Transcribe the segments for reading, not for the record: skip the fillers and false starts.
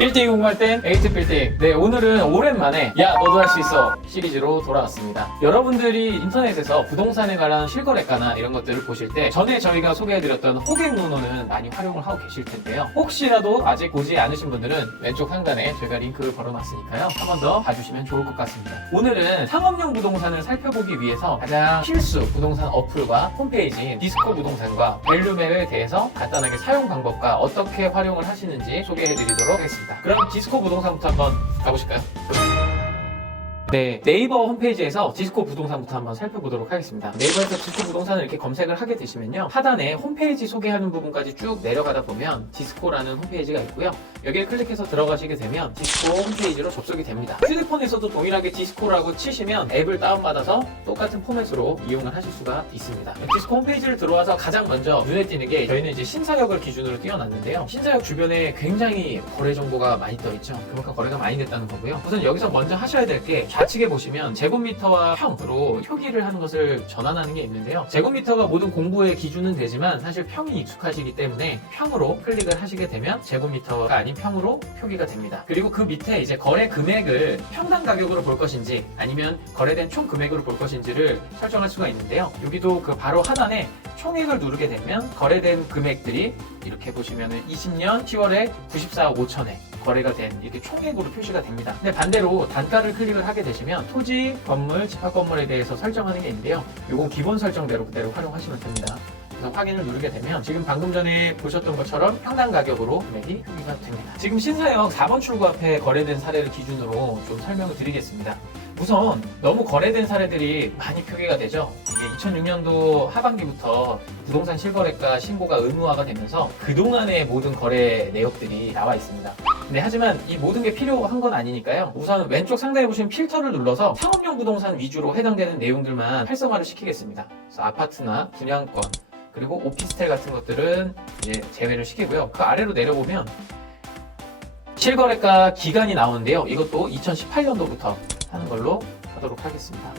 1대2 공부할 땐 에이트 빌딩. 네, 오늘은 오랜만에 야 너도 할 수 있어 시리즈로 돌아왔습니다. 여러분들이 인터넷에서 부동산에 관한 실거래가나 이런 것들을 보실 때 전에 저희가 소개해드렸던 호갱노노는 많이 활용을 하고 계실 텐데요. 혹시라도 아직 보지 않으신 분들은 왼쪽 상단에 저희가 링크를 걸어놨으니까요. 한 번 더 봐주시면 좋을 것 같습니다. 오늘은 상업용 부동산을 살펴보기 위해서 가장 필수 부동산 어플과 홈페이지인 디스코 부동산과 밸류맵에 대해서 간단하게 사용 방법과 어떻게 활용을 하시는지 소개해드리도록 하겠습니다. 그럼 디스코 부동산부터 한번 가보실까요? 네, 네이버 홈페이지에서 디스코 부동산부터 한번 살펴보도록 하겠습니다. 네이버에서 디스코 부동산을 이렇게 검색을 하게 되시면요, 하단에 홈페이지 소개하는 부분까지 쭉 내려가다 보면 디스코라는 홈페이지가 있고요. 여기에 클릭해서 들어가시게 되면 디스코 홈페이지로 접속이 됩니다. 휴대폰에서도 동일하게 디스코라고 치시면 앱을 다운받아서 똑같은 포맷으로 이용을 하실 수가 있습니다. 디스코 홈페이지를 들어와서 가장 먼저 눈에 띄는 게, 저희는 이제 신사역을 기준으로 띄워놨는데요. 신사역 주변에 굉장히 거래 정보가 많이 떠있죠. 그만큼 거래가 많이 됐다는 거고요. 우선 여기서 먼저 하셔야 될 게, 좌측에 보시면 제곱미터와 평으로 표기를 하는 것을 전환하는 게 있는데요. 제곱미터가 모든 공부의 기준은 되지만 사실 평이 익숙하시기 때문에 평으로 클릭을 하시게 되면 제곱미터가 아닌 평으로 표기가 됩니다. 그리고 그 밑에 이제 거래 금액을 평당 가격으로 볼 것인지 아니면 거래된 총 금액으로 볼 것인지를 설정할 수가 있는데요. 여기도 그 바로 하단에 총액을 누르게 되면 거래된 금액들이 이렇게 보시면은 20년 10월에 94억 5천에 거래가 된 이렇게 총액으로 표시가 됩니다. 근데 반대로 단가를 클릭을 하게 되시면 토지, 건물, 집합 건물에 대해서 설정하는 게 있는데요. 이건 기본 설정대로 그대로 활용하시면 됩니다. 그래서 확인을 누르게 되면 지금 방금 전에 보셨던 것처럼 평당 가격으로 금액이 표기가 됩니다. 지금 신사역 4번 출구 앞에 거래된 사례를 기준으로 좀 설명을 드리겠습니다. 우선 너무 거래된 사례들이 많이 표기가 되죠. 이게 2006년도 하반기부터 부동산 실거래가 신고가 의무화가 되면서 그동안의 모든 거래 내역들이 나와 있습니다. 네, 하지만 이 모든 게 필요한 건 아니니까요. 우선 왼쪽 상단에 보시면 필터를 눌러서 상업용 부동산 위주로 해당되는 내용들만 활성화를 시키겠습니다. 그래서 아파트나 분양권, 그리고 오피스텔 같은 것들은 이제 제외를 시키고요. 그 아래로 내려보면 실거래가 기간이 나오는데요. 이것도 2018년도부터 하는 걸로 하도록 하겠습니다.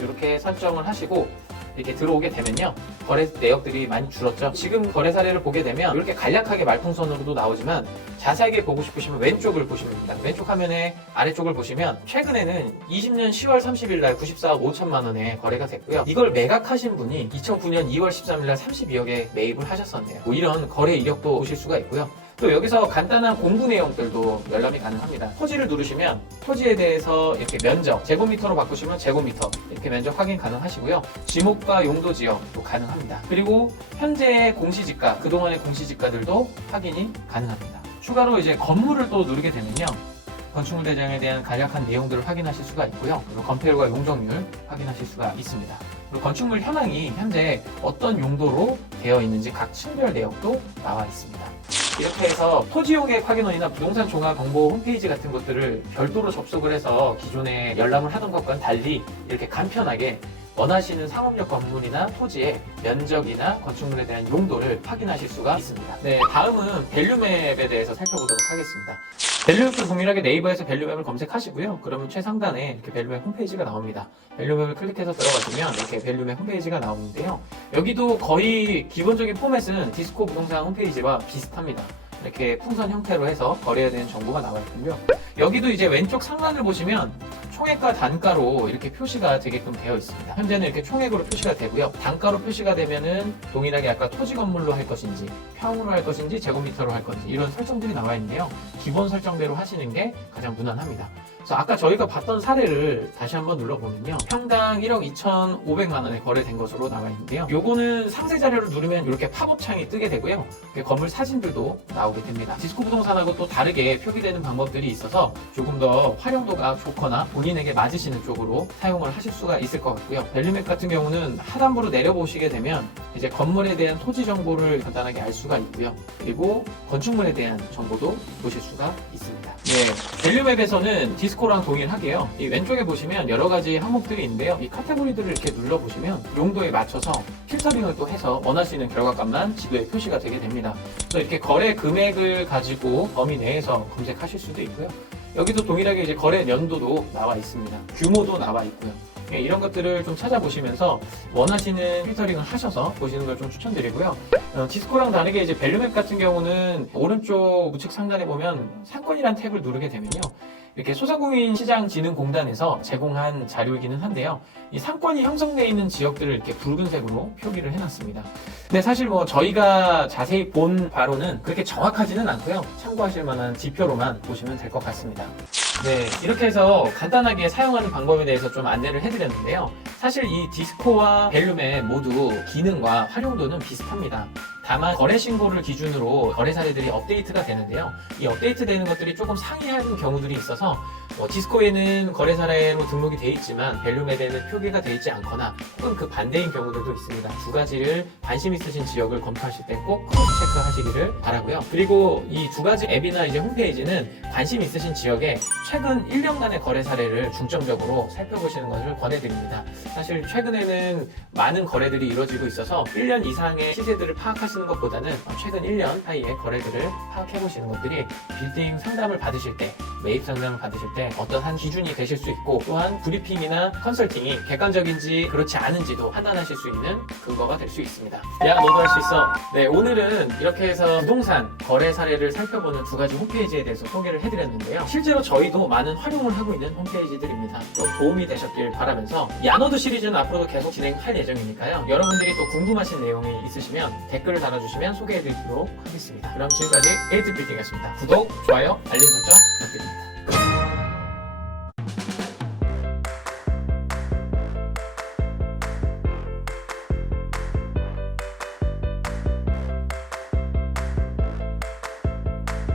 이렇게 설정을 하시고 이렇게 들어오게 되면요, 거래 내역들이 많이 줄었죠. 지금 거래 사례를 보게 되면 이렇게 간략하게 말풍선으로도 나오지만 자세하게 보고 싶으시면 왼쪽을 보시면 됩니다. 왼쪽 화면의 아래쪽을 보시면 최근에는 20년 10월 30일 날 94억 5천만 원에 거래가 됐고요. 이걸 매각하신 분이 2009년 2월 13일 날 32억에 매입을 하셨었네요. 뭐 이런 거래 이력도 보실 수가 있고요. 또 여기서 간단한 공부 내용들도 열람이 가능합니다. 토지를 누르시면 토지에 대해서 이렇게 면적, 제곱미터로 바꾸시면 제곱미터 이렇게 면적 확인 가능하시고요. 지목과 용도 지역도 가능합니다. 그리고 현재의 공시지가, 그동안의 공시지가들도 확인이 가능합니다. 추가로 이제 건물을 또 누르게 되면요, 건축물 대장에 대한 간략한 내용들을 확인하실 수가 있고요. 그리고 건폐율과 용적률 확인하실 수가 있습니다. 그리고 건축물 현황이 현재 어떤 용도로 되어 있는지 각 층별 내역도 나와 있습니다. 이렇게 해서 토지용액 확인원이나 부동산 종합 정보 홈페이지 같은 것들을 별도로 접속을 해서 기존에 열람을 하던 것과는 달리 이렇게 간편하게 원하시는 상업용 건물이나 토지의 면적이나 건축물에 대한 용도를 확인하실 수가 있습니다. 네, 다음은 밸류맵에 대해서 살펴보도록 하겠습니다. 밸류맵도 동일하게 네이버에서 밸류맵을 검색하시고요. 그러면 최상단에 이렇게 밸류맵 홈페이지가 나옵니다. 밸류맵을 클릭해서 들어가시면 이렇게 밸류맵 홈페이지가 나오는데요. 여기도 거의 기본적인 포맷은 디스코 부동산 홈페이지와 비슷합니다. 이렇게 풍선 형태로 해서 거래에 대한 정보가 나와 있고요. 여기도 이제 왼쪽 상단을 보시면 총액과 단가로 이렇게 표시가 되게끔 되어 있습니다. 현재는 이렇게 총액으로 표시가 되고요. 단가로 표시가 되면은 동일하게 아까 토지 건물로 할 것인지, 평으로 할 것인지, 제곱미터로 할 것인지 이런 설정들이 나와 있는데요. 기본 설정대로 하시는 게 가장 무난합니다. 그래서 아까 저희가 봤던 사례를 다시 한번 눌러보면요, 평당 1억 2,500만 원에 거래된 것으로 나와 있는데요. 요거는 상세 자료를 누르면 이렇게 팝업 창이 뜨게 되고요. 건물 사진들도 나오게 됩니다. 디스코 부동산하고 또 다르게 표기되는 방법들이 있어서 조금 더 활용도가 좋거나 본인에게 맞으시는 쪽으로 사용을 하실 수가 있을 것 같고요. 밸류맵 같은 경우는 하단부로 내려보시게 되면 이제 건물에 대한 토지 정보를 간단하게 알 수가 있고요. 그리고 건축물에 대한 정보도 보실 수가 있습니다. 네, 밸류맵에서는 디스코랑 동일하게요, 이 왼쪽에 보시면 여러 가지 항목들이 있는데요. 이 카테고리들을 이렇게 눌러보시면 용도에 맞춰서 필터링을 또 해서 원하시는 결과값만 지도에 표시가 되게 됩니다. 그래서 이렇게 거래 금액을 가지고 범위 내에서 검색하실 수도 있고요. 여기도 동일하게 이제 거래 연도도 나와 있습니다. 규모도 나와 있고요. 이런 것들을 좀 찾아보시면서 원하시는 필터링을 하셔서 보시는 걸 좀 추천드리고요. 디스코랑 다르게 이제 벨류맵 같은 경우는 오른쪽 우측 상단에 보면 상권이란 탭을 누르게 되면요. 이렇게 소상공인시장진흥공단에서 제공한 자료이기는 한데요. 이 상권이 형성되어 있는 지역들을 이렇게 붉은색으로 표기를 해놨습니다. 근데 사실 뭐 저희가 자세히 본 바로는 그렇게 정확하지는 않고요. 참고하실 만한 지표로만 보시면 될 것 같습니다. 네, 이렇게 해서 간단하게 사용하는 방법에 대해서 좀 안내를 해드렸는데요. 사실 이 디스코와 벨룸의 모두 기능과 활용도는 비슷합니다. 다만 거래 신고를 기준으로 거래 사례들이 업데이트가 되는데요. 이 업데이트 되는 것들이 조금 상이한 경우들이 있어서 디스코에는 거래 사례로 등록이 되어 있지만 벨룸앱에는 표기가 되어 있지 않거나 혹은 그 반대인 경우들도 있습니다. 두 가지를 관심 있으신 지역을 검토하실 때 꼭 크로스 체크 하시기를 바라고요. 그리고 이 두 가지 앱이나 이제 홈페이지는 관심 있으신 지역에 최근 1년간의 거래 사례를 중점적으로 살펴보시는 것을 권해드립니다. 사실 최근에는 많은 거래들이 이루어지고 있어서 1년 이상의 시세들을 파악하시는 것보다는 최근 1년 사이의 거래들을 파악해보시는 것들이 빌딩 상담을 받으실 때, 매입 상담을 받으실 때 어떠한 기준이 되실 수 있고, 또한 브리핑이나 컨설팅이 객관적인지 그렇지 않은지도 판단하실 수 있는 근거가 될 수 있습니다. 야, 너도 할 수 있어. 네, 오늘은 이렇게 해서 부동산 거래 사례를 살펴보는 두 가지 홈페이지에 대해서 소개를 해드렸는데요. 실제로 저희도 많은 활용을 하고 있는 홈페이지들입니다. 좀 도움이 되셨길 바라면서 야노드 시리즈는 앞으로도 계속 진행할 예정이니까요. 여러분들이 또 궁금하신 내용이 있으시면 댓글을 달아주시면 소개해드리도록 하겠습니다. 그럼 지금까지 에이트 빌딩이었습니다. 구독, 좋아요, 알림 설정 부탁드립니다.